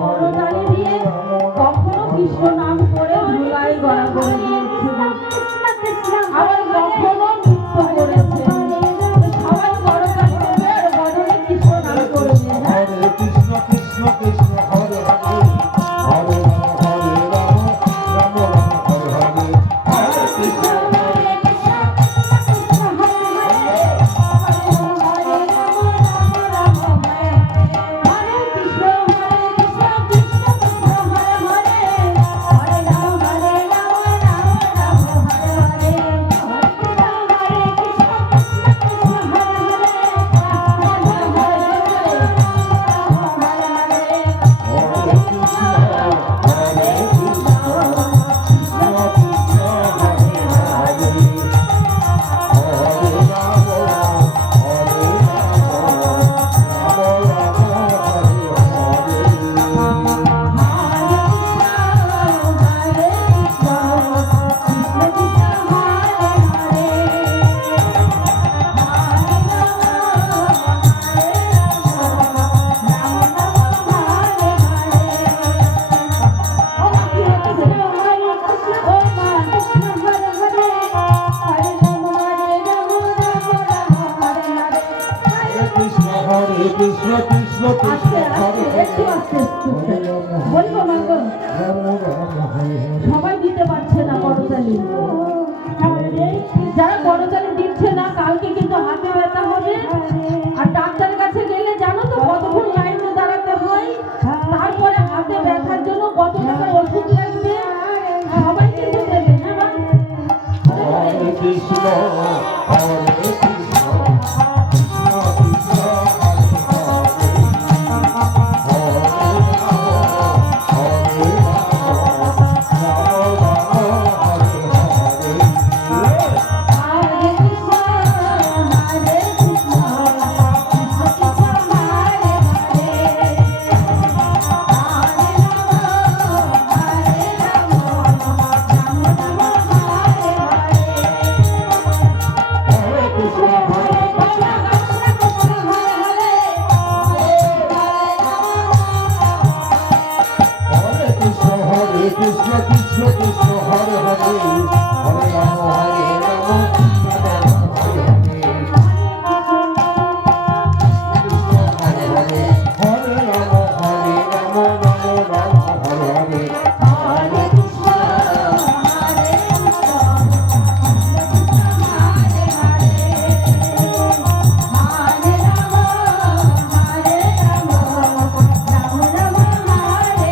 করতালি দিয়ে কখনো কৃষ্ণ নাম করে ধুলাই গড়া করে দিয়েছিল, আবার কখনো নৃত্য করেছে। সবাই করতালি দেবে আর বদলে কৃষ্ণ নাম করবে। হরে কৃষ্ণ কৃষ্ণ কৃষ্ণ হরে হরে, হরে রাম রাম রাম হরে হরে, হরে কৃষ্ণ কৃষ্ণ কৃষ্ণ কৃষ্ণ হরে বলবো মাগো, সবাই দিতে পারছে না করতালি। যারা করতালি দিচ্ছে না কালকে কিন্তু হাতে ব্যথা হবে। আর ডাক্তারের কাছে গেলে জানো তো কতক্ষণ লাইনে দাঁড়াতে হয়, তারপরে হাতে ব্যথার জন্য কত টাকা ওষুধ লাগবে। সবাই কিন্তু দেবে না। হরে কৃষ্ণ হরে কৃষ্ণ কৃষ্ণ কৃষ্ণ কৃষ্ণ হরে হরে, হরে রাম হরে রাম রাম হরে হরে, হরে হরে, হরে রাম হরে রাম রাম রাম হরে হরে, হরে কৃষ্ণ হরে কৃষ্ণ হরে হরে, হরে রাম হরে রাম রাম রাম হরে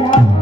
Yeah.